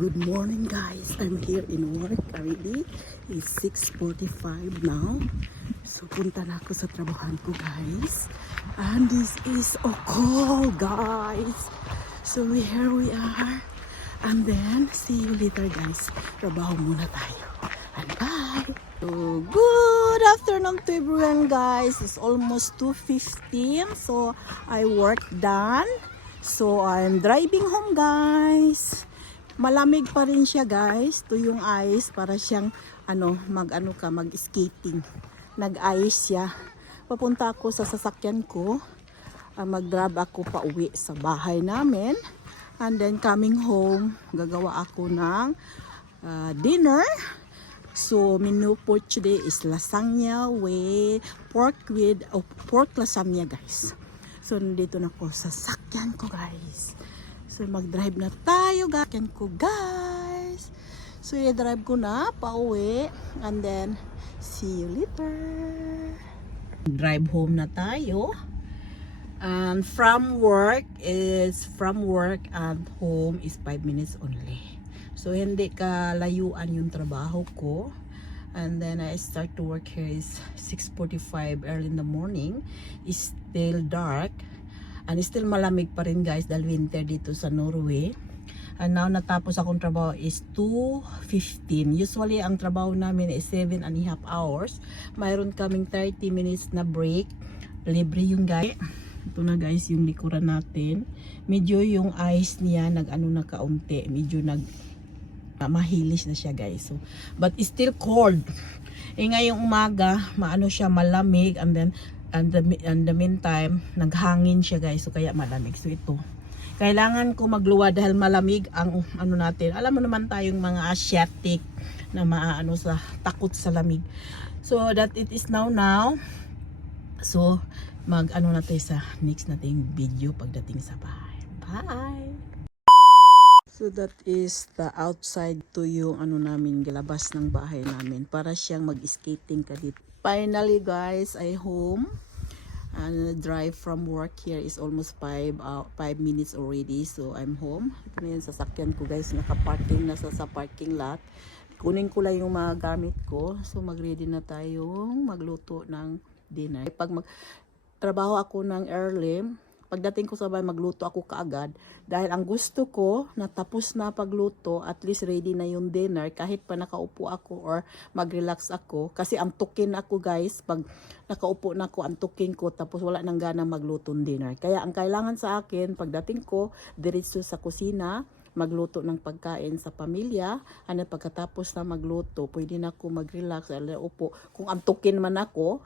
Good morning guys, I'm here in work already. It's 6:45 now. So punta na ako sa trabahan ko guys. And this is a call guys. So here we are. And then see you later guys. Trabaho muna tayo. And bye! So good afternoon to everyone guys. It's almost 2:15. So I work done. So I'm driving home guys. Malamig pa rin siya guys. Ito yung ice para siyang mag-skating. Nag-ice siya. Papunta ako sa sasakyan ko. Mag-drive ako pa uwi sa bahay namin. And then coming home, gagawa ako ng dinner. So menu for today is lasagna with pork lasagna guys. So nandito na ako sa sasakyan ko guys. So mag-drive na tayo guys. So i-drive ko na pauwi and then see you later. Drive home na tayo. And from work and home is 5 minutes only. So hindi ka layuan yung trabaho ko. And then I start to work here is 6:45 early in the morning. It's still dark. And still malamig pa rin guys dahil winter dito sa Norway. And now natapos akong trabaho is 2:15. Usually ang trabaho namin is 7.5 hours. Mayroon kaming 30 minutes na break. Libre yung guys. Ito na guys yung likuran natin. Medyo yung ice niya na kaunti. Medyo mahilis na siya guys. So, but it's still cold. Ngayong umaga siya malamig and then and the meantime nagangin siya guys, so kaya malamig. So ito kailangan ko magluwa dahil malamig ang natin. Alam mo naman tayong mga Asiatic na sa takot sa lamig. So that it is now. So mag natin sa next nating video pagdating sa bahay. Bye. So that is the outside to yung namin labas ng bahay namin para siyang mag-skating ka dito. Finally guys, I home. And the drive from work here is almost 5 minutes already. So I'm home. Ito na yung sasakyan ko guys. Naka-parking na sa parking lot. Kunin ko lang yung mga gamit ko. So mag-ready na tayong magluto ng dinner. Pag trabaho ako ng early, pagdating ko sa bahay magluto ako kaagad. Dahil ang gusto ko, natapos na pagluto, at least ready na yung dinner, kahit pa nakaupo ako or mag-relax ako. Kasi antukin ako guys, pag nakaupo na ako, antukin ko, tapos wala nang gana magluto ng dinner. Kaya ang kailangan sa akin, pagdating ko, diretso sa kusina, magluto ng pagkain sa pamilya. Pagkatapos na magluto, pwede na ako mag-relax, upo. Kung antukin man ako,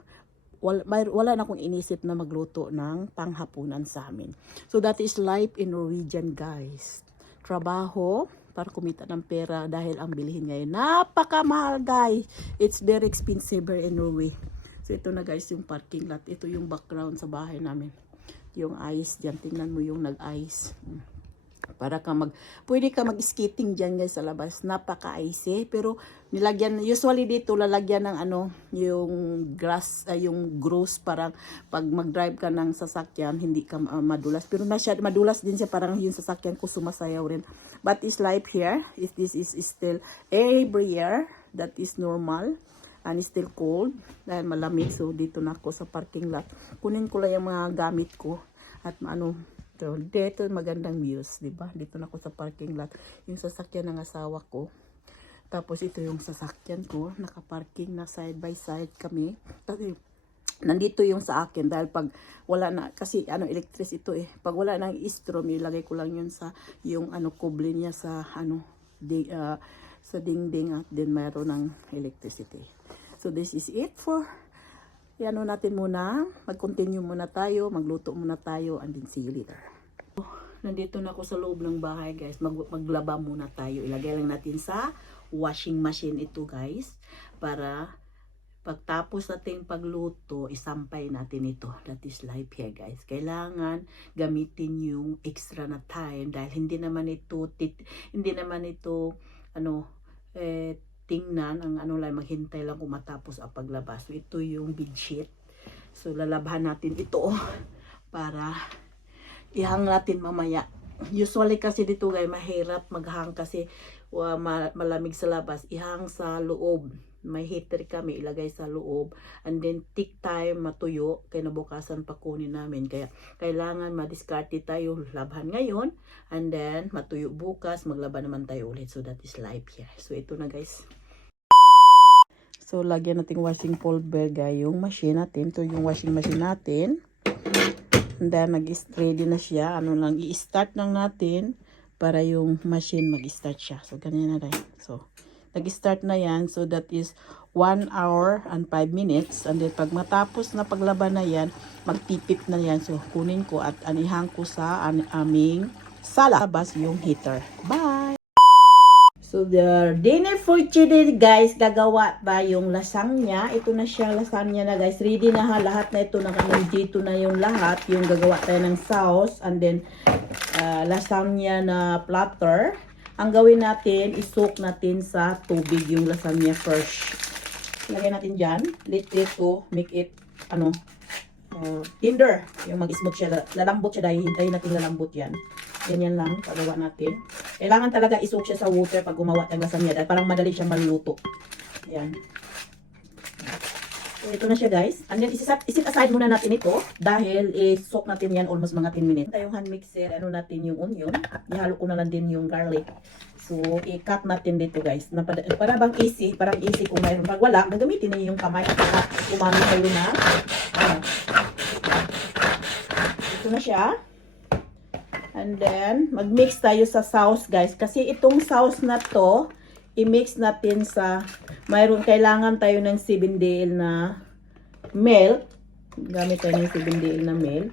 wala na akong inisip na magluto ng panghapunan sa amin. So that is life in Norwegian guys. Trabaho para kumita ng pera dahil ang bilihin ngayon napakamahal guys. It's very expensive here in Norway. So ito na guys yung parking lot. Ito yung background sa bahay namin. Yung ice dyan. Tingnan mo yung nag-ice. Para pwede ka mag-skating dyan guys sa labas. Napaka-ice pero nilagyan, usually dito lalagyan ng yung grass, yung gross parang pag mag-drive ka ng sasakyan, hindi ka madulas. Pero madulas din siya, parang yung sasakyan ko sumasayaw rin. But is life here, if this is still every year, that is normal. And it's still cold dahil malamig. So dito na ako sa parking lot. Kunin ko lang yung mga gamit ko at so, dito magandang views, di ba? Dito na ako sa parking lot. Yung sasakyan ng asawa ko. Tapos ito yung sasakyan ko, naka-parking na side by side kami. Kasi nandito yung sa akin dahil pag wala na, kasi electric ito eh. Pag wala na strom, ilagay ko lang yun sa yung kuble niya sa sa dingding at din mayroon ng electricity. So this is it for natin muna, mag-continue muna tayo, magluto muna tayo, and then see you later. Nandito na ako sa loob ng bahay guys, maglaba muna tayo. Ilagay lang natin sa washing machine ito guys, para pagtapos natin pagluto, isampay natin ito. That is life here guys. Kailangan gamitin yung extra na time dahil hindi naman ito tingnan ang lang, maghintay lang kung matapos ang paglabas. So ito yung bedsheet. So lalabhan natin ito para ihang natin mamaya Usually kasi dito guys, mahirap maghang kasi malamig sa labas. Ihang sa loob. May heater kami, ilagay sa loob. And then, take time matuyo. Kaya nabukasan pa kunin namin. Kaya, kailangan madiskarte tayo labhan ngayon. And then, matuyo bukas. Maglaban naman tayo ulit. So, that is life here. So, ito na guys. So, lagyan natin washing pulver guys. Yung machine natin. Ito yung washing machine natin. And then, nag-ready na siya. Ano lang, i-start lang natin para yung machine mag-start siya. So, ganyan na rin. So, nag-start na yan. So, that is 1 hour and 5 minutes. And then, pag matapos na paglaban na yan, magtipip na yan. So, kunin ko at anihang ko sa aming sala. Labas yung heater. Bye! So, the dinner for today, guys, gagawa tayong lasagna. Ito na siya, lasagna na, guys. Ready na ha, lahat na ito. Dito na yung lahat. Yung gagawa tayo ng sauce. And then, lasagna na platter. Ang gawin natin, isok natin sa tubig yung lasagna first. Lagay natin dyan. Let it go. Make it, tender. Yung mag-smooth siya. Lalambot siya dahil hintayin natin lalambot yan. Ganyan lang, pagawa natin. Kailangan talaga isok siya sa water pag gumawa tayo lasagna dahil parang madali siyang maluluto. Yan. So, ito na siya guys. And then, isit aside muna natin ito dahil isok natin yan almost mga 10 minutes. Yung hand mixer, natin yung onion. Ihalo ko na lang din yung garlic. So, i-cut natin dito guys. Para bang easy, parang easy kung mayroon. Pag wala, gagamitin niyo yung kamay at umami kayo na. Ito na siya. And then, mag-mix tayo sa sauce guys. Kasi itong sauce na to, i-mix natin sa, kailangan tayo ng 7DL na milk. Gamit tayo ng 7DL na milk.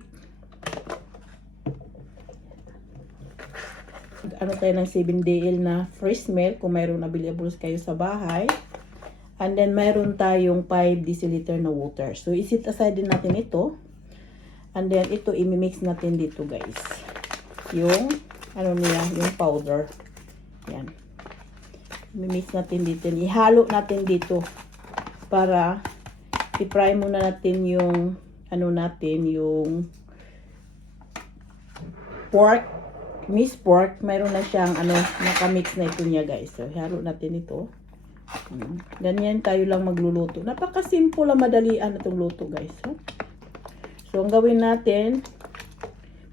Tayo ng 7DL na fresh milk kung mayroon available kayo sa bahay. And then, mayroon tayong 5 deciliter na water. So, isit aside din natin ito. And then, ito, i-mix natin dito guys. Yung, yung powder. Yan. I-mix natin dito. Ihalo natin dito para i-fry muna natin yung yung pork, minced pork. Mayroon na siyang nakamix na ito niya guys. So ihalo natin ito. Ganyan tayo lang magluluto. Napaka-simple lang, madalian itong luto guys. So ang gawin natin,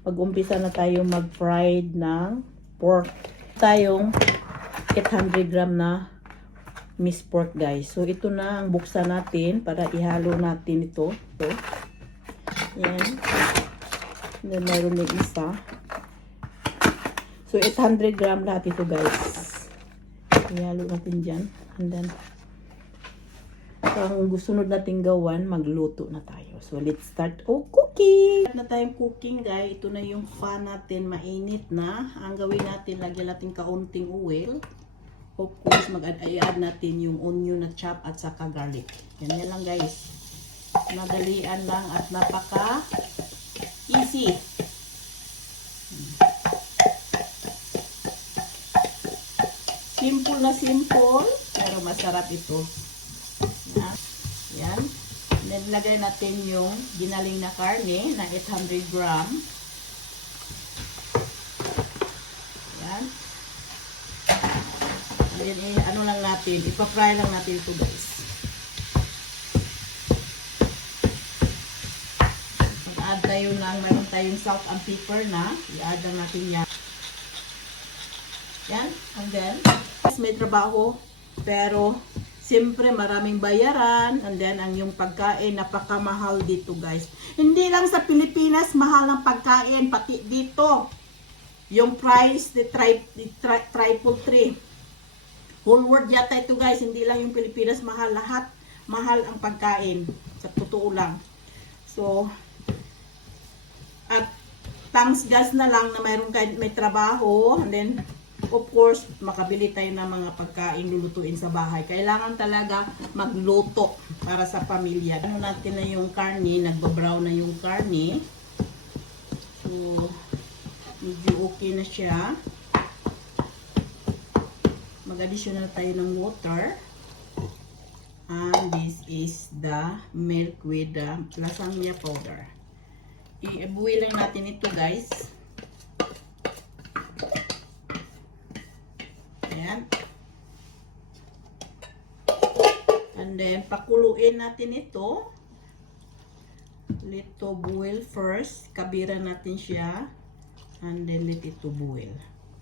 mag-umpisa na tayo mag-fried ng pork. Tayong 800 gram na minced pork guys. So ito na ang buksan natin para ihalo natin ito. So, yan. Then mayroon na isa. So 800 gram lahat ito guys. Ihalo natin dyan. And then, ang sunod natin gawan, magluto na tayo. So, let's start cooking. Start na tayong cooking, guys. Ito na yung pan natin, mainit na. Ang gawin natin, lagyan natin kaunting oil. Of course, mag-add natin yung onion na chop at saka garlic. Yan lang, guys. Madalian lang at napaka-easy. Simple na simple, pero masarap ito. Yan. Then, lagay natin yung ginaling na karne na 800 gram. Yan. And then, lang natin, ipa-fry lang natin ito guys. Mag-add tayo mayroon tayong salt and pepper na. I-add lang natin yan. Yan. And then, may trabaho, pero siyempre, maraming bayaran. And then, ang yung pagkain, napakamahal dito, guys. Hindi lang sa Pilipinas, mahal ang pagkain. Pati dito, yung price, triple three. Whole world yata ito, guys. Hindi lang yung Pilipinas, mahal. Lahat, mahal ang pagkain. Sa totoo lang. So, at thanks gas na lang na may trabaho. And then, of course, makabili tayo ng mga pagkain lulutuin sa bahay. Kailangan talaga magluto para sa pamilya. Natin na yung karne, nagbabrown na yung karne. So, medyo okay na siya. Mag-additional tayo ng water. And this is the milk with the lasagna powder. I-boil lang natin ito guys. And then, pakuluin natin ito. Let to boil first. Kabira natin siya. And then, let it to boil.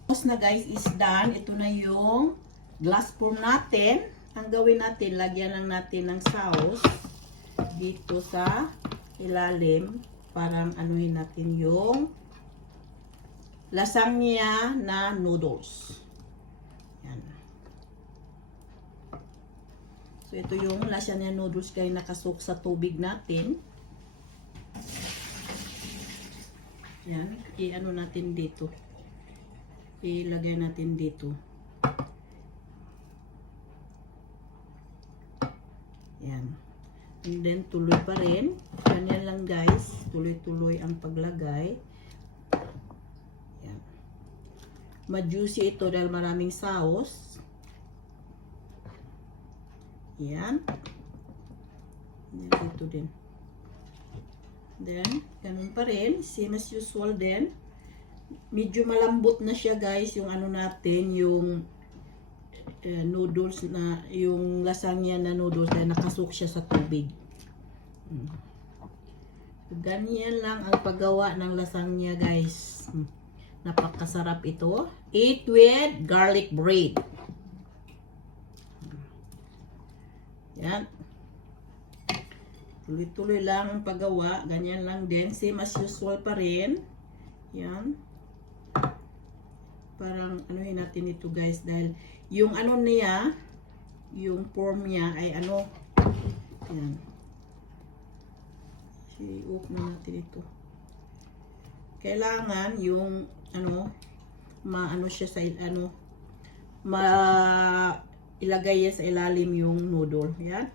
Tapos na guys, is done. Ito na yung glass form natin. Ang gawin natin, lagyan lang natin ng sauce dito sa ilalim. Parang anuhin natin yung lasagna na noodles. Yan. So, ito yung lasagna noodles kaya nakasok sa tubig natin. Yan. I-ano natin dito. Ilagay natin dito. Yan. And then, tuloy pa rin. Ganyan lang guys. Tuloy-tuloy ang paglagay. Yan. Ma-juicy ito dahil maraming sauce. Yan. Yan dito din. Then, ganun pa rin. Same as usual din. Medyo malambot na siya guys. Yung ano natin, yung noodles na, yung lasagna na noodles dahil nakasok siya sa tubig. Ganyan lang ang paggawa ng lasagna guys. Napakasarap ito. Eat with garlic bread. Yan. Tuloy-tuloy lang ang paggawa. Ganyan lang din. Same as usual pa rin. Yan. Parang anuhin natin ito guys. Dahil yung ano niya, yung form niya ay ano. Yan. I-off na natin ito. Kailangan yung ano, maano siya sa ano, ilagay yan sa ilalim yung noodle. Yan.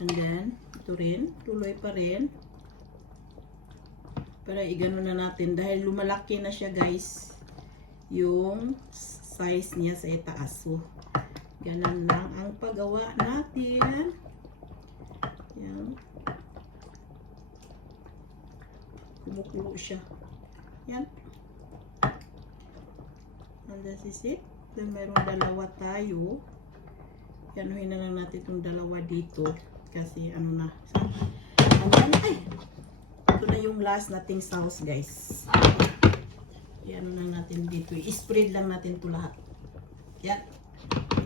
And then, ito rin, tuloy pa rin. Para igano na natin dahil lumalaki na siya guys yung size niya sa itaas. So, ganun lang ang paggawa natin. Yan. Kumukulo siya. Yan. And this is it. Then meron dalawa tayo. Yanuhin na lang natin itong dalawa dito. Kasi ano na. Ay! Ito na yung last nating sauce guys. Yan na natin dito. I-spread lang natin ito lahat. Yan.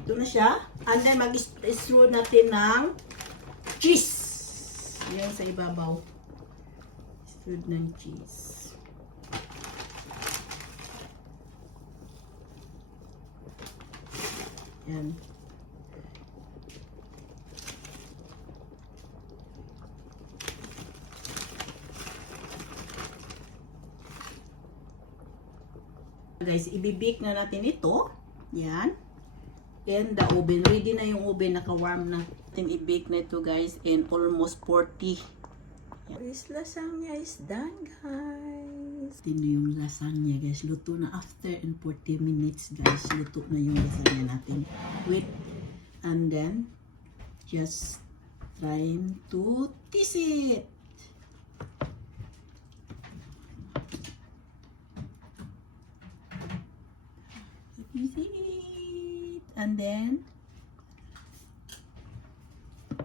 Ito na siya. And then mag-strew natin ng cheese. Yan sa ibabaw. Strew ng cheese. Yan. Guys, ibibake na natin ito. Yan. And the oven. Ready na yung oven. Naka-warm na. Natin i-bake na ito guys. And almost 40. Yan. This lasagna is done guys. Ito na yung lasagna guys. Luto na after in 40 minutes guys. Luto na yung lasagna natin. Wait. And then, just trying to taste it. And then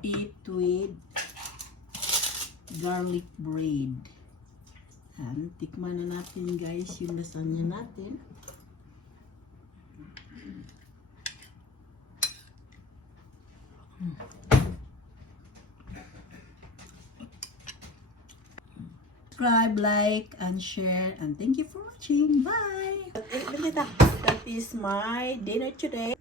eat with garlic bread. And tikman na natin guys yung lasagna natin. Subscribe, like, and share, and thank you for watching. Bye! That is my dinner today.